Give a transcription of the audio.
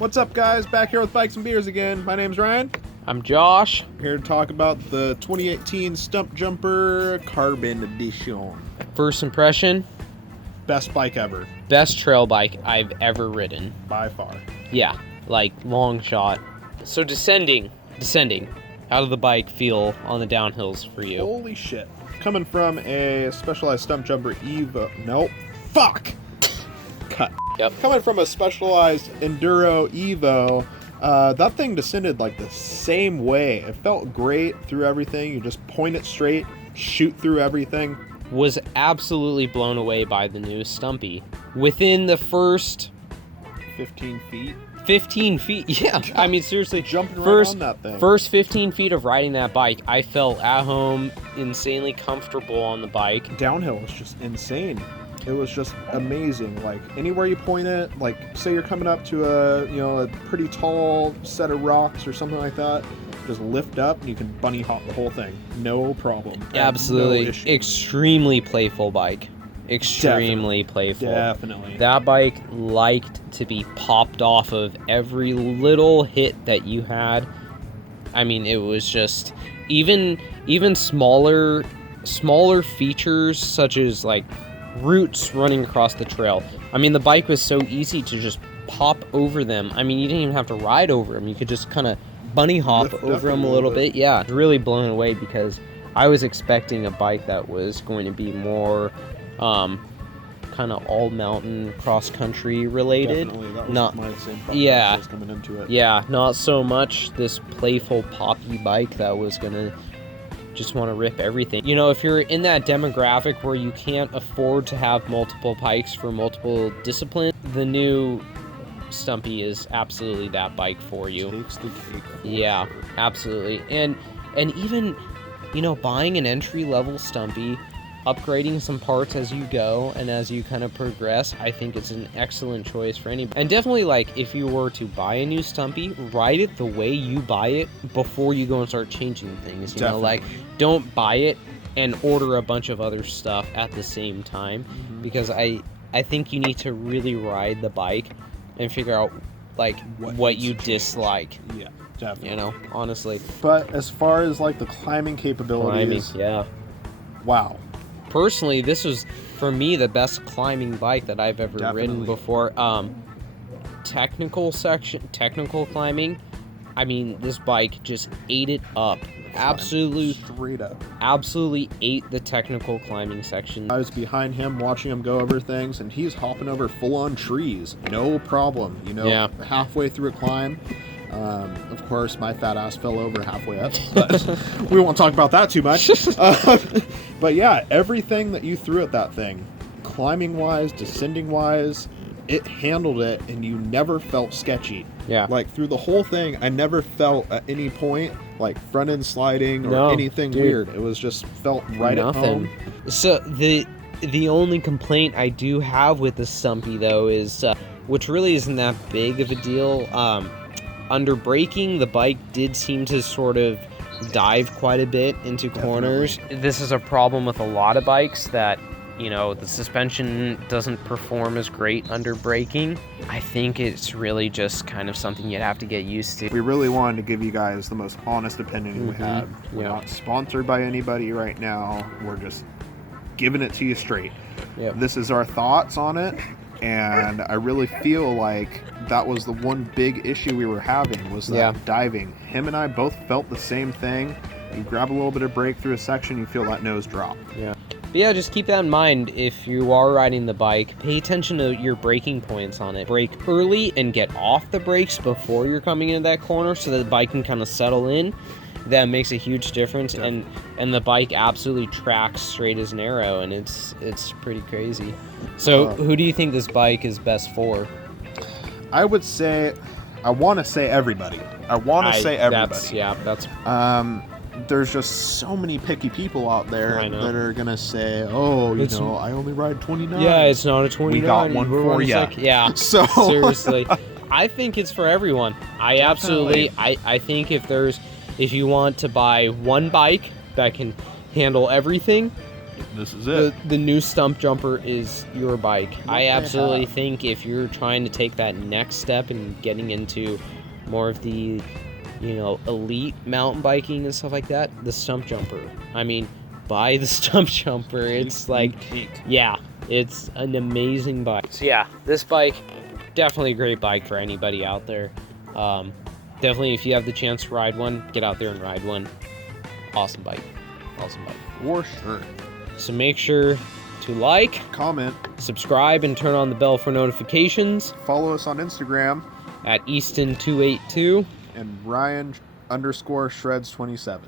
What's up, guys? Back here with Bikes and Beers again. My name's Ryan. I'm Josh. Here to talk about the 2018 Stumpjumper Carbon Edition. First impression, Best bike ever, best trail bike I've ever ridden. by far. Yeah, like long shot. So descending. How did the bike feel on the downhills for you? Holy shit. Coming from a Specialized Stumpjumper Evo... Nope. Fuck! Cut. Yep. Coming from a Specialized Enduro Evo, that thing descended like the same way. It felt great through everything. You just point it straight, shoot through everything. Was absolutely blown away by the new Stumpy. Within the first 15 feet. 15 feet, yeah. I mean, seriously, Jumping right on that thing. First 15 feet of riding that bike, I felt at home, insanely comfortable on the bike. Downhill was just insane. It was just amazing. Like anywhere you point it, like say you're coming up to a pretty tall set of rocks or something like that, just lift up and you can bunny hop the whole thing. No problem. Absolutely. No issue. Extremely playful bike. Extremely playful. Definitely. That bike liked to be popped off of every little hit that you had. I mean, it was just even smaller features such as like roots running across the trail. I mean, the bike was so easy to just pop over them. I mean, you didn't even have to ride over them. You could just kind of bunny hop over them a little bit. Yeah, really blown away because I was expecting a bike that was going to be more kind of all mountain cross country related. Definitely. That was Not, my same problem yeah, as I was coming into it. Yeah, not so much this playful poppy bike that was gonna just want to rip everything. You know, if you're in that demographic where you can't afford to have multiple bikes for multiple disciplines, the new Stumpy is absolutely that bike for you. Takes the cake. Yeah, absolutely. And even, you know, buying an entry-level Stumpy, upgrading some parts as you go and as you kind of progress, I think it's an excellent choice for anybody. And definitely, like, if you were to buy a new Stumpy, ride it the way you buy it before you go and start changing things. You know, like, don't buy it and order a bunch of other stuff at the same time, because I think you need to really ride the bike and figure out, like, what you dislike. Yeah, definitely. You know, honestly. But as far as like the climbing capabilities, yeah. wow. Personally, this was, for me, the best climbing bike that I've ever ridden before. Technical climbing, I mean, this bike just ate it up. Absolutely, straight up. Absolutely ate the technical climbing section. I was behind him watching him go over things, and he's hopping over full-on trees. No problem, you know, Yeah. halfway through a climb. Of course, my fat ass fell over halfway up, but we won't talk about that too much. But yeah, everything that you threw at that thing, climbing-wise, descending-wise, it handled it, and you never felt sketchy. Yeah. Like, through the whole thing, I never felt at any point, like, front-end sliding or anything weird. It was just felt right at home. So, the only complaint I do have with the Stumpy, though, is, which really isn't that big of a deal, under braking, the bike did seem to sort of dive quite a bit into corners. This is a problem with a lot of bikes, that, you know, the suspension doesn't perform as great under braking. I think it's really just kind of something you'd have to get used to. We really wanted to give you guys the most honest opinion we had. We're not sponsored by anybody right now. We're just giving it to you straight. Yep. This is our thoughts on it, and I really feel like that was the one big issue we were having, was that diving. Him and I both felt the same thing. You grab a little bit of brake through a section, you feel that nose drop. Yeah. But yeah, just keep that in mind if you are riding the bike. Pay attention to your braking points on it. Brake early and get off the brakes before you're coming into that corner so that the bike can kind of settle in. That makes a huge difference. And the bike absolutely tracks straight as an arrow, and it's pretty crazy. So who do you think this bike is best for? I would say, I want to say everybody. There's just so many picky people out there that are gonna say, "Oh, you know, I only ride 29." Yeah, it's not a 29. We got one for you. Yeah. So seriously, I think it's for everyone. I think if you want to buy one bike that can handle everything This is it. The new Stumpjumper is your bike. I they absolutely have. think if you're trying to take that next step and getting into more of the, elite mountain biking and stuff like that, the Stumpjumper. I mean, buy the Stumpjumper. It's like, yeah, it's an amazing bike. So yeah, this bike, definitely a great bike for anybody out there. Definitely, if you have the chance to ride one, get out there and ride one. Awesome bike. Awesome bike. For sure. So make sure to like, Comment. subscribe, and turn on the bell for notifications Follow us on Instagram at Easton282. and Ryan_Shreds27.